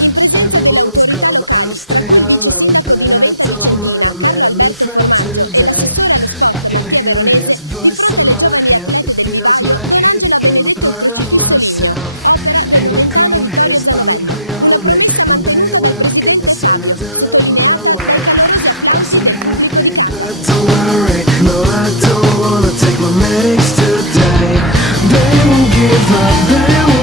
In presenza delle autorità locali, tra cui il vice sindaco di Noventa Vicentina, Carlo Alberto Formaggio, e l'assessore allo sport Mattia Veronese, di fronte alle giovani atlete del vivaio, Don Angelo ha benedetto il crocifisso ligneo, opera del noventano Vittorio Zanovello. Una promessa mantenuta dal presidente Fabio, sottolineata dai calorosi applausi del pubblico di casa.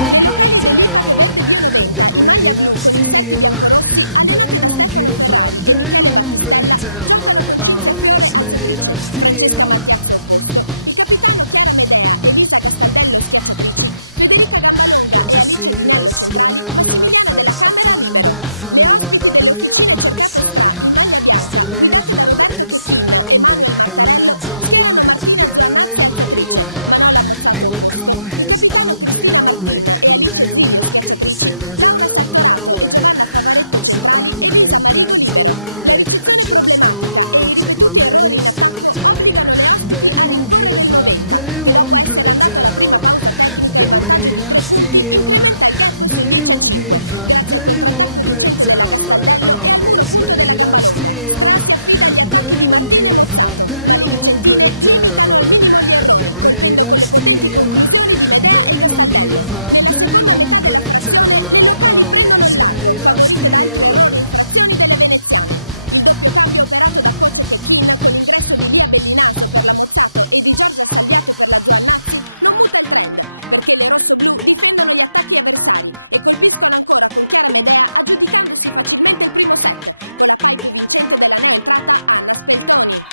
Le locali dell'Ipac Verde Bio Noventa, in maglia blu con inserti biancorossi, allenate da Stefano Ferrari e Michele Battistella, giocano con Cinzia Fiore alzatrice, Francesca Mattiazzo opposto, il capitano Chiara Medea, Elisa Gastaldello schiacciatrici, Federica Gambalonga e Alicia Dinello centrali, Massimiliana della Camera libero. Le ospiti delle officine Cercato Stra, in maglia bianca, guidate da Roberto Checchin e Manuel Martarello, schierano Martina Zuannazzi alzatrice, Manola Mozzato opposto, il capitano Cristina Martin e Alice Zilio schiacciatrici, Laura Sartorato e Giovanna Favaretto centrali, Elisa Marigo libero. La ricezione problematica e i ripetuti errori in attacco obbligano le ospiti a rincorrere il Noventa, che dopo essere andato alla prima pausa tecnica in vantaggio di 3 punti incrementa il gap sul 10-5, grazie al contrattacco vincente della Gastaldello e al muro punto della Gambalonga. Stra si affida agli attacchi di Martina e Mozzato, ma le vicentine limitano al minimo gli errori, colpendo con le potenti conclusioni di Medea e Gastaldello. Nella seconda metà della frazione le locali prendono il largo, favorite da altri errori e infrazioni delle veneziane. Il doppio cambio operato da coach Checchin con l'ingresso di Lia Bellinaso per la Mozzato e di Giorgia Salviato per la Zuannazzi non muta il trend, perché le rossoblu difendono gli attacchi avversari e colpiscono ancora con Chiara Medea, aggiudicandosi facilmente il primo set, con la pipe vincente della neoentrata Anna Speltoni.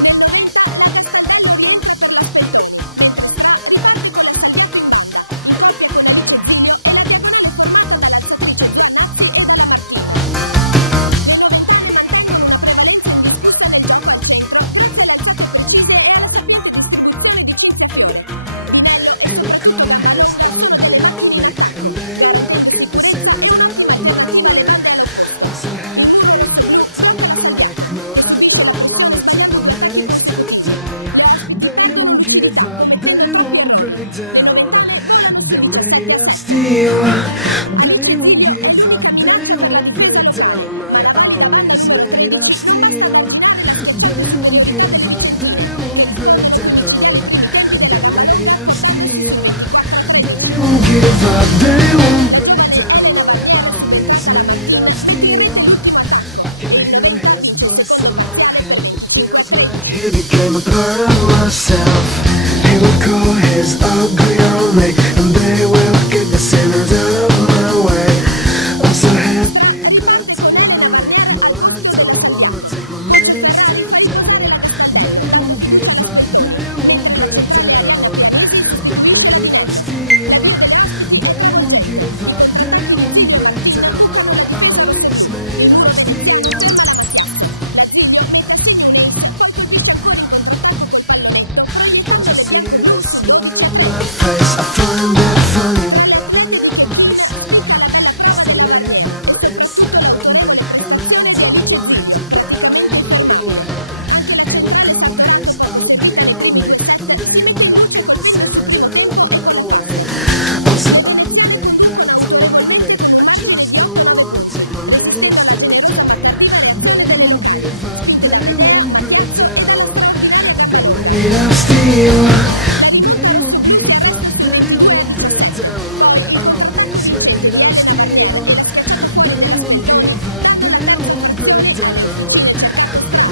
Nel 90 la Gastaldello rientra per la Speltoni, mentre Stra riparte con la Salviato in banda, in coppia con Alice Zilio e la diagonale formata dall'alzatrice Zuannazzi e dalla Martin. Le noventane mantengono una prevalenza indiscussa nel gioco al centro grazie alle alzate precise e alla sapiente distribuzione di Cinzia Fiore. Dinello e soprattutto Gambalonga sono delle macchine in attacco, garantendo sicurezza e un'ottima alternativa alle bande all'opposto. Il muro rosso-blu blocca la Salviato, che subisce la pressione sbagliando 2 attacchi consecutivi. Le ospiti perdono lucidità, commettendo troppi errori. Le noventane volano sul 17-7. Alice Zilio è l'unica minaccia per la difesa locale, ma la valida banda numero 13 non basta ad arginare la schiacciante superiorità delle vicentine, che rispondono coi micidiali primi tempi della Gambalonga, portandosi sul 24-13. La giovane Elena Varnier, subentrata alla Martin, mette in rete l'ultimo attacco e il Noventa vince il secondo parziale per 25-13. Stra riparte con Elena Varnier al posto della Salviato. Coach Ferrari fa riposare la Gastaldello, dando fiducia alla Speltoni, mentre la centrale Arianna Pianesi sostituisce la Dinello. L'avvio delle ospiti è travolgente. I contrattacchi di Zilio e Martin bucano la difesa rossoblu. Il muro veneziano ferma la Mattiazzo. La Zilio mette a segno un ace, poi colpisce ancora in contrattacco col pallonetto, proiettando le bianco-blu sul 12-3. Tra le atlete di Checchin spicca la bella prova della Varnier e soprattutto l'autorevole prestazione di Alice Zilio, praticamente infermabile. Anche la centrale Sartorato, poco servita nei primi 2 set, si mette in luce colpendo sul primo tempo e con la fast. Le veneziane conducono autorevolmente con un margine di 8-9 punti, resistendo alla generosa ma tardiva reazione delle locali, spinte da Medea, Mattiazzo e dalla straordinaria Gambalonga. La rimonta rossoblu si arresta sul 22-17, poi il contrattacco vincente di Elena Varnier e la schiacciata fuori della Speltoni danno la terza frazione alle officine Cercato Stra.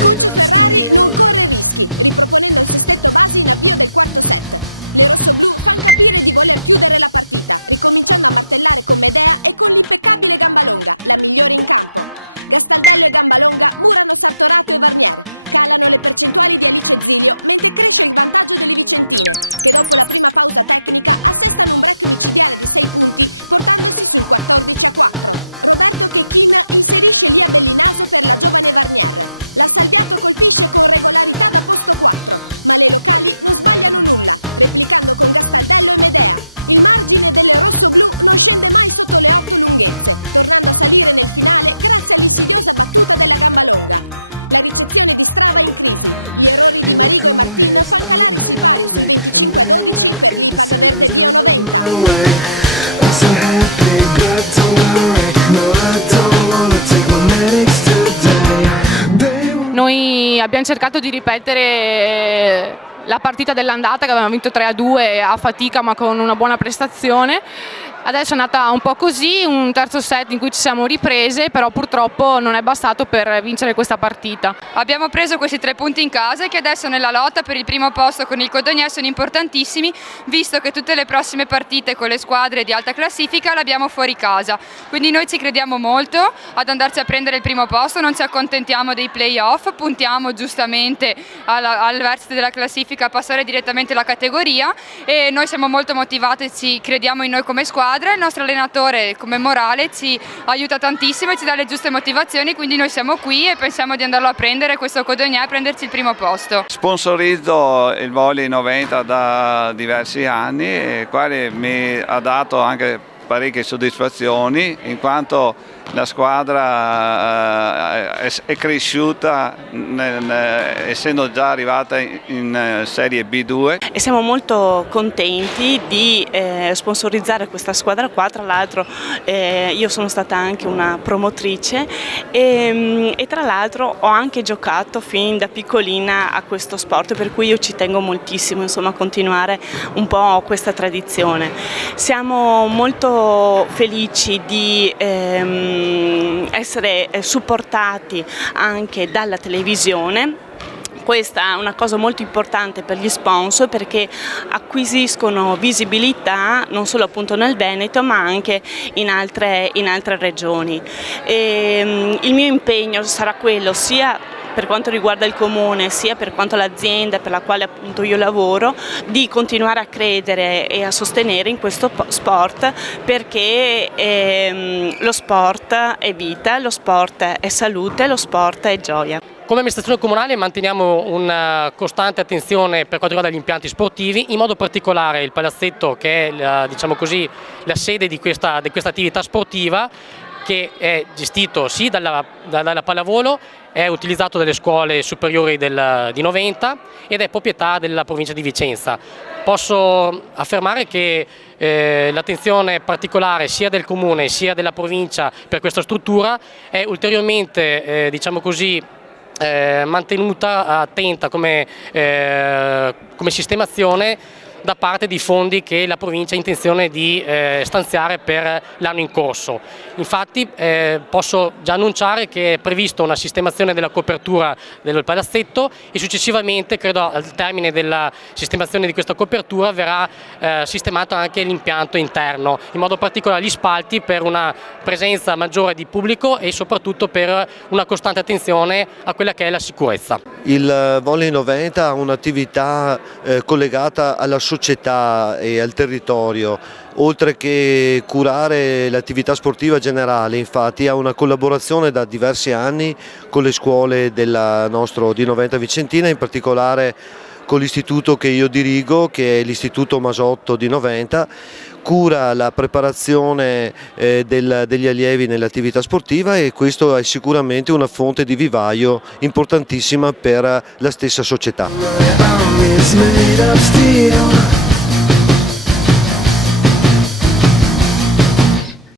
Coach Ferrari non corre rischi, riproponendo il sestetto base in avvio del quarto set. Le rossoblu fanno capire di voler chiudere la partita, ricominciando a martellare con Medea e con l'impeccabile Gambalonga, la migliore in campo. Gastaldello e Gambalonga murano Sartorato e Varnier, calano le percentuali di Alice Zilio, mentre cresce il vantaggio delle vicentine, che dopo la prima pausa tecnica assestano un break micidiale di 6 punti, portandosi sul 14-4. Roberto Checchin inserisce Lia Bellinaso per la giovane Varnier. La Salviato colpisce con regolarità da posto 4, ma le locali non sbagliano nulla, replicando con Gastaldello e Medea. Il margine delle rossoblù non scende mai sotto le 8 lunghezze, tornando a salire nel finale grazie all'insidiosa battuta della gamba longa. La ricezione di Strava è in crisi. Gli errori di Marigo e Martin fan calare il sipario sul 25-12 per l'Ipag Verde Bio 90. Noi abbiamo cercato di ripetere la partita dell'andata che avevamo vinto 3-2 a fatica ma con una buona prestazione. Adesso è andata un po' così, un terzo set in cui ci siamo riprese, però purtroppo non è bastato per vincere questa partita. Abbiamo preso questi 3 punti in casa che adesso nella lotta per il primo posto con il Codogno sono importantissimi, visto che tutte le prossime partite con le squadre di alta classifica le abbiamo fuori casa. Quindi noi ci crediamo molto ad andarci a prendere il primo posto, non ci accontentiamo dei playoff, puntiamo giustamente al vertice della classifica a passare direttamente la categoria e noi siamo molto motivati, ci crediamo in noi come squadra. Il nostro allenatore come morale ci aiuta tantissimo e ci dà le giuste motivazioni, quindi noi siamo qui e pensiamo di andarlo a prendere questo Codogno e prenderci il primo posto. Sponsorizzo il Volley 90 da diversi anni e quale mi ha dato anche parecchie soddisfazioni in quanto la squadra è cresciuta essendo già arrivata in Serie B2 e siamo molto contenti di sponsorizzare questa squadra qua. Tra l'altro io sono stata anche una promotrice e tra l'altro ho anche giocato fin da piccolina a questo sport, per cui io ci tengo moltissimo, insomma, a continuare un po' questa tradizione. Siamo molto felici di essere supportati anche dalla televisione. Questa è una cosa molto importante per gli sponsor perché acquisiscono visibilità non solo appunto nel Veneto ma anche in altre regioni. Il mio impegno sarà quello sia per quanto riguarda il comune sia per quanto l'azienda per la quale appunto io lavoro, di continuare a credere e a sostenere in questo sport perché lo sport è vita, lo sport è salute, lo sport è gioia. Come amministrazione comunale manteniamo una costante attenzione per quanto riguarda gli impianti sportivi, in modo particolare il palazzetto che è diciamo così, la sede di questa attività sportiva, che è gestito sì dalla pallavolo, è utilizzato dalle scuole superiori di Noventa ed è proprietà della provincia di Vicenza. Posso affermare che l'attenzione particolare sia del comune sia della provincia per questa struttura è ulteriormente diciamo così, mantenuta attenta come sistemazione da parte di fondi che la provincia ha intenzione di stanziare per l'anno in corso. Infatti posso già annunciare che è prevista una sistemazione della copertura del palazzetto e successivamente, credo al termine della sistemazione di questa copertura, verrà sistemato anche l'impianto interno, in modo particolare gli spalti per una presenza maggiore di pubblico e soprattutto per una costante attenzione a quella che è la sicurezza. Il Volley 90 ha un'attività collegata alla società e al territorio, oltre che curare l'attività sportiva generale. Infatti ha una collaborazione da diversi anni con le scuole della nostro di Noventa Vicentina, in particolare con l'istituto che io dirigo, che è l'Istituto Masotto di Noventa. Cura la preparazione degli allievi nell'attività sportiva e questo è sicuramente una fonte di vivaio importantissima per la stessa società.